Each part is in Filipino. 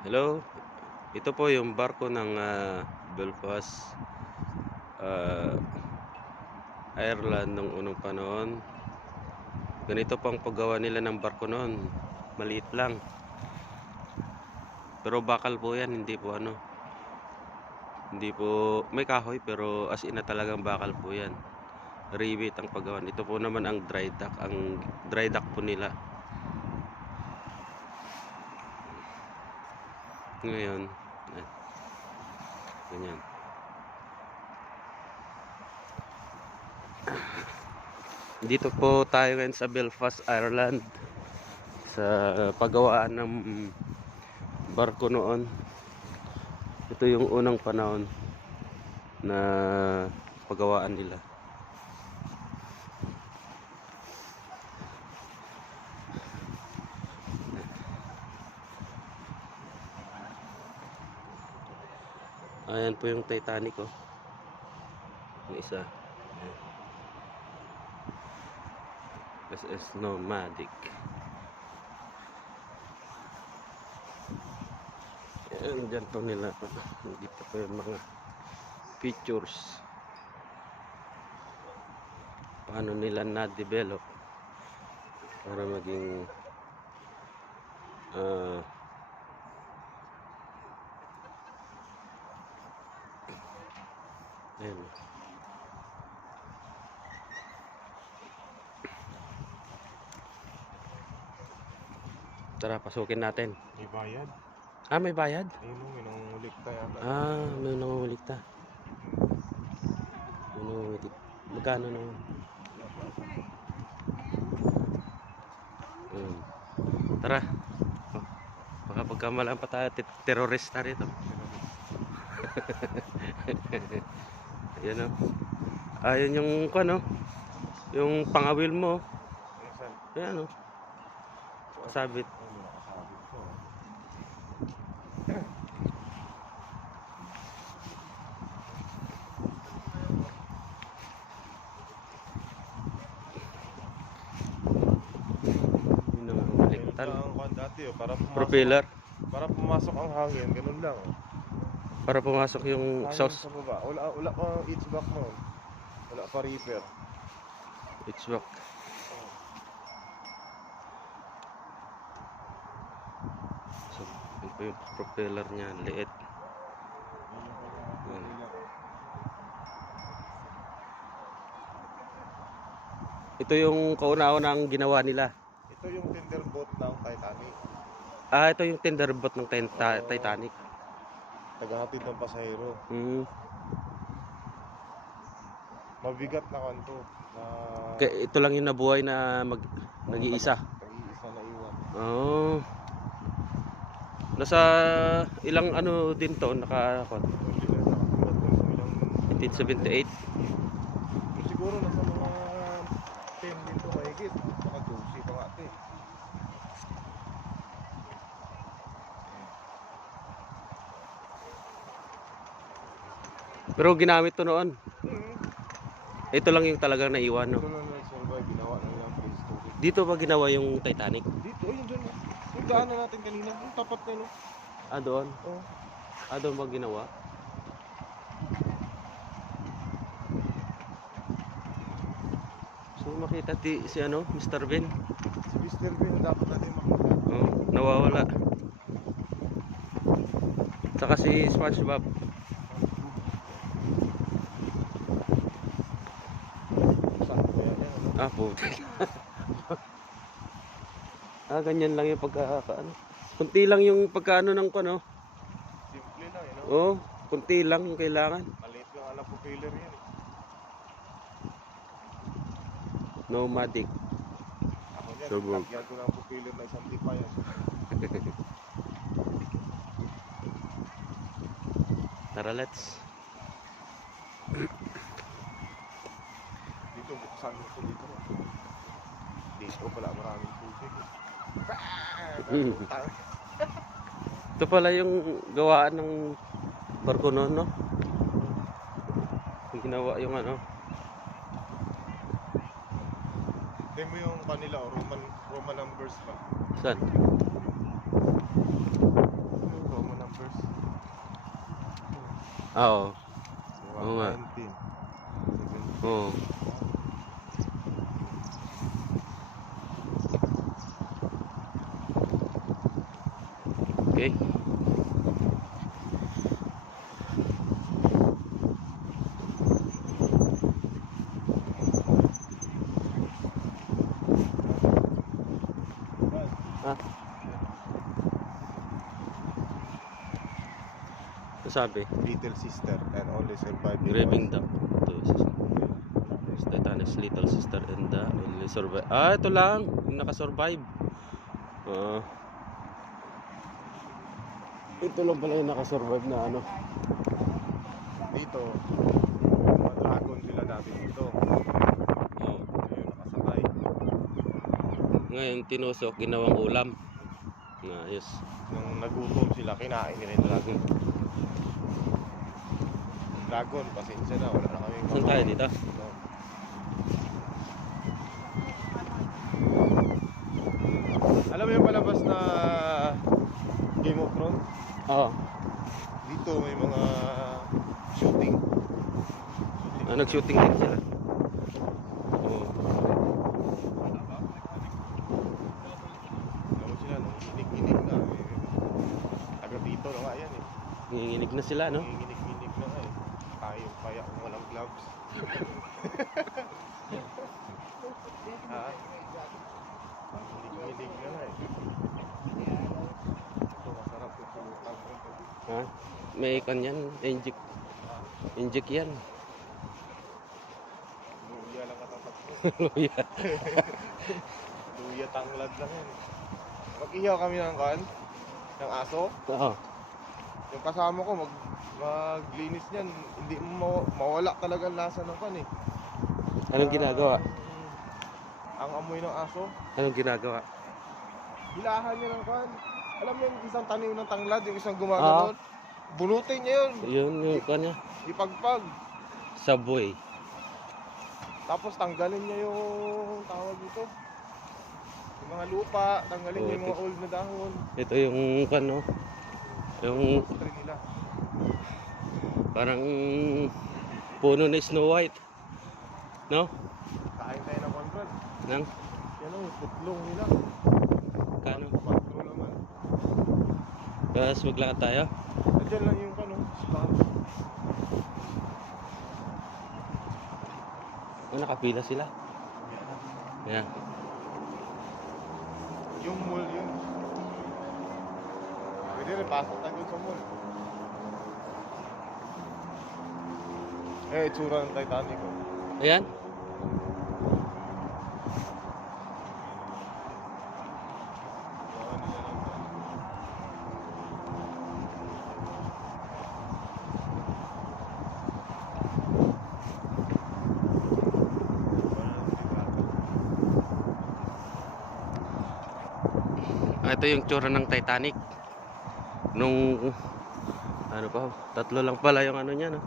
Hello, ito po yung barko ng Belfast, ah, Ireland nung unang panahon. Ganito pang paggawa nila ng barko noon, maliit lang. Pero bakal po yan, hindi po may kahoy, pero as in na talagang bakal po yan. Rivet ang paggawa. Ito po naman ang dry dock po nila. Ngayon, ganyan. Dito po tayo ngayon sa Belfast, Ireland, sa paggawaan ng barko noon. Ito yung unang panahon na paggawaan nila. Ayan po yung Titanic, oh. Yung isa. SS Nomadic. Ayan, dyan po nila. Dito po yung mga features. Paano nila na-develop para maging ayan. Tara, pasukin natin. May bayad? May bayad? Ayun o, may nangungulikta yata. May nangungulikta. Magkano naman? Tara. Baka pagkamalaan pa tayo, terorista rito. Yan o. Ayan yung yung pangawil mo. Ayan o. Kasabit. Propeller. Para pumasok ang hangin, ganun lang. Para pumasok yung Hangin exhaust. sa baba. Wala pa HVAC noon. Wala pa repair. HVAC. So, ito yung propeller niya, liit. Ito yung kauna-unang ginawa nila. Ito yung tender boat ng Titanic. Ito yung tender boat ng Titanic. Tagahatid ng pasahero. Mabigat na kanto. Ito lang yung nabuhay na nag-iisa. Nag-iisa na iwan. Nasa ilang din to, 1978. Siguro nasa mga 10 din to mahigit. Baka 12 pa nga ito eh. Pero ginamit to noon. Ito lang yung talagang naiwan, no? Ito lang na-survive, ginawa ng ilang prehistoric. Dito ba ginawa yung Titanic? Dito, ayun dyan. Yung daanan natin kanina, yung tapat na no. Doon? Oh. Doon ba ginawa? So makita si Mr. Bean. Si Mr. Bean dapat natin makita. Nawawala. Saka si SpongeBob. Putik. Ganyan lang yung pagkakaano. Kunti lang yung pagkaano ng Simple lang, no? Kunti lang yung kailangan. Maliit yung alam propeller yan eh. Nomadic. Ako yan, Turbo. lagyan ko ng propeller na isang tipa yan. Tara, let's. Dito, buksan ko dito. Dito pala maraming tubig. Ito pala yung gawaan ng barko noon, no? Yung ginawa yung Tignan mo yung kanila, Roman numbers pa. Saan? Ito. Oo. Mga Oo nga. 19. Oo. Okay. Ah, ano sabi? Little sister and only survived Graving because- duck. Ito, Titanic's little sister and the only survive. Ah, ito lang. Yung nakasurvive. Ah. Ito lang pala yung nakasurvive na ano. Dito, mga dragon sila dati dito. Oh. Ayun, nakasakay. Ngayon, tinusok, ginawang ulam. Ayos. Nung nagutom sila, kinain nila yung dragon. Dragon, pasensya na, wala na kami. Saan tayo dito? Alam mo yung palabas na Game of Thrones? Oo. Dito may mga shooting. Ah, nag-shooting din sila. Oo. Alam mo sila, nung inig-inig na. Taga dito na nga yan eh. Nanginginig na sila, no? Nanginginig-inig na nga eh. Tayong kaya kung walang gloves. Ha? Nanginginig na nga eh. Ito masarap yung sulutan. Ha? May kanyan, inject. Inject yan. Luya lang katatakbo. Luya. Luya tanglad lang yan. Mag-ihaw kami ng kan, ng aso. Oo. Yung kasama ko maglinis niyan, hindi mo mawala talaga ang lasa ng kan eh. Anong ginagawa? Ang amoy ng aso, Anong ginagawa? hilahan niya ng kan. Alam mo yung isang tanim ng tanglad, yung isang gumaganon. Bunutin niya yun, Yun yung kanya. ipagpag. Subway. Tapos tanggalin niya yung tawag dito. Yung mga lupa, tanggalin niya yung mga old na dahon. Ito yung ano, yung Tree nila. parang puno ni Snow White. No? Kain tayo ng kontrad. Nang Yan o, yung putlong nila. kano? Patro naman. Tapos maglakad tayo. Nandiyan lang yung ano, spot. Oh, nakapila sila. Yeah. Yung mall yun. Pwede rin, pasok tayo dun sa mall. Eh, itsura ng Titanic. Oh. Ayan. Gawa nila lang to. Ah, ito yung tsura ng Titanic. Nung ano pa, tatlo lang pala yung ano niya, no?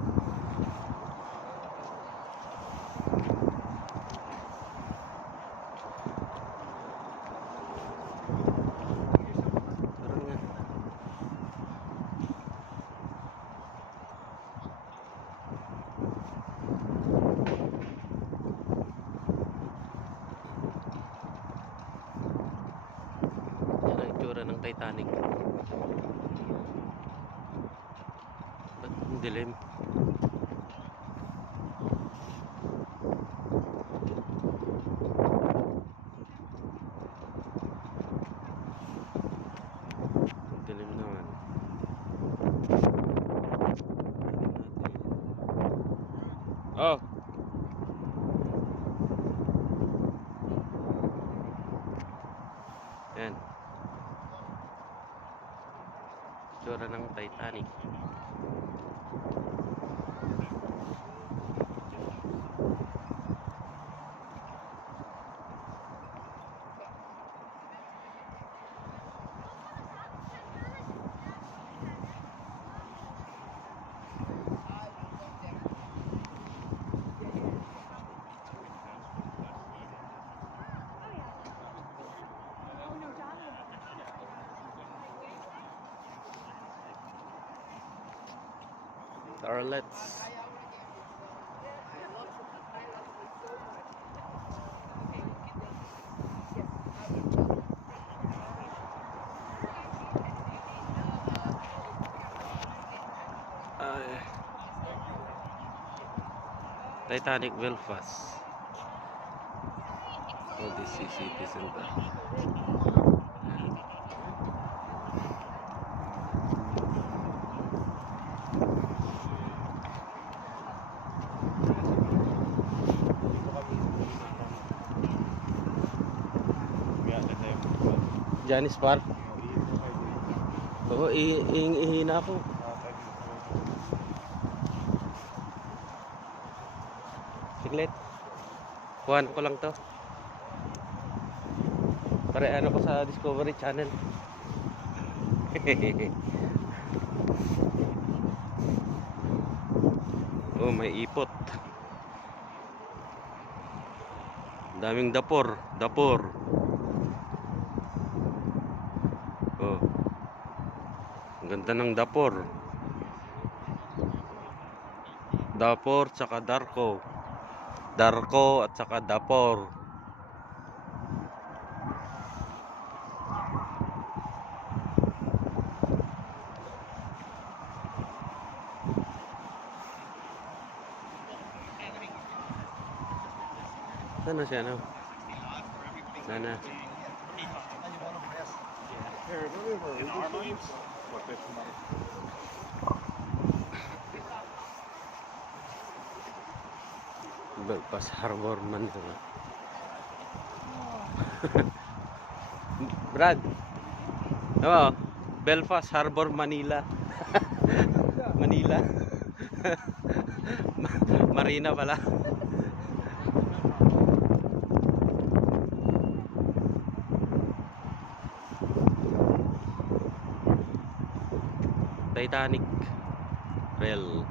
Parang yan. Yan ang itsura ng Titanic. Ba't ang dilim? Ang dilim naman. Oh! Yan. Itsura ng Titanic. Starlets. Titanic Belfast. Oh, this is city center. Janice Park. Oo, ihina ako. Siglit. Kuhan ko lang to. Pare ano ko sa Discovery Channel. Oh, may ipot. Daming dapor. Oh. Ang ganda ng dapor. Dapor tsaka Darko. Darko at saka dapor. Sana siya no? Sana. Belfast Harbor Manila. Brad. Oo. Belfast Harbor Manila. Manila. Marina pala. Titanic Rail.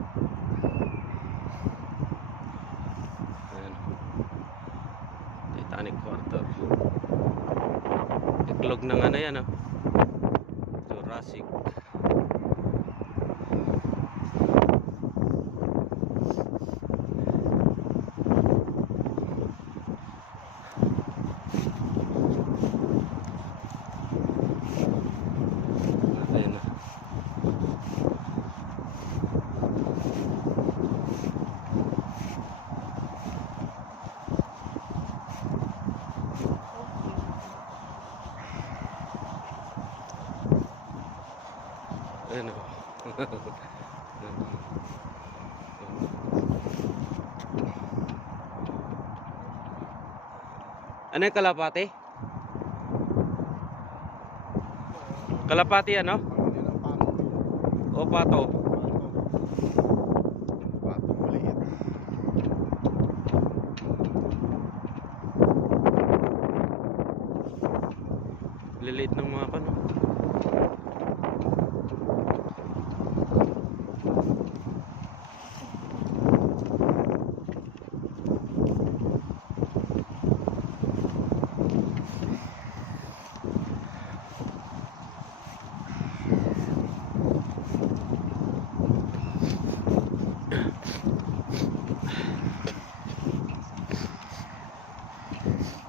Ayan. Titanic Quarter. Iklog ng ano yan, oh. Jurassic. Ayan na. Ayan o. Ano yung kalapati? Kalapati ano? O pato? Pato maliit. Liliit ng mga kano.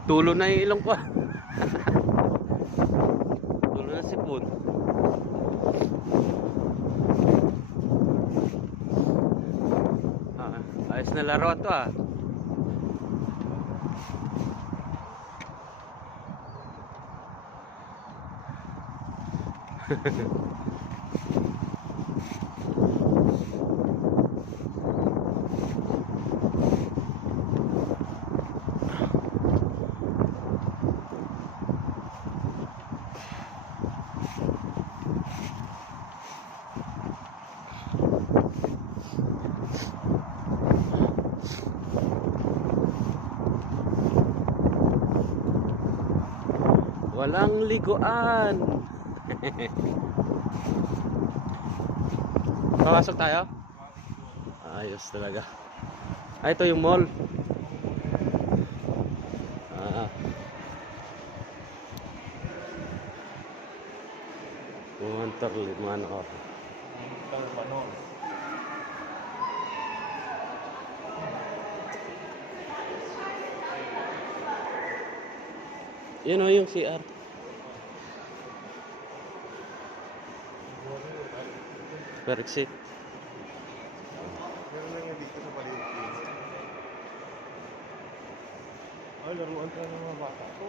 Tulo na yung ilong ko. Tulo na sipon. Ayos na laruan to ah. Walang liguan. Papasok tayo? Ayos talaga. Ah, ito yung mall. Pumuntar liman ako. Yun o, yung CR. Per exit. Meron lang yan dito sa paligid. Ay, laruan tayo ng mga bata to.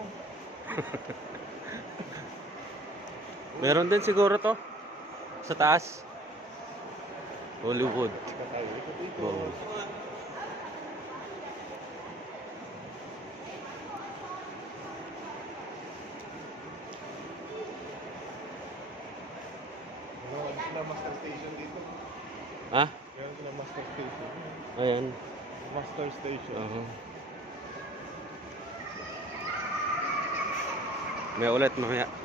Meron din siguro to. Sa taas. Hollywood. Ika tayo. Ito. Oo. Meron sila master station dito. Ah? Meron sila master station. Ayan. Master station. May ulit mamaya.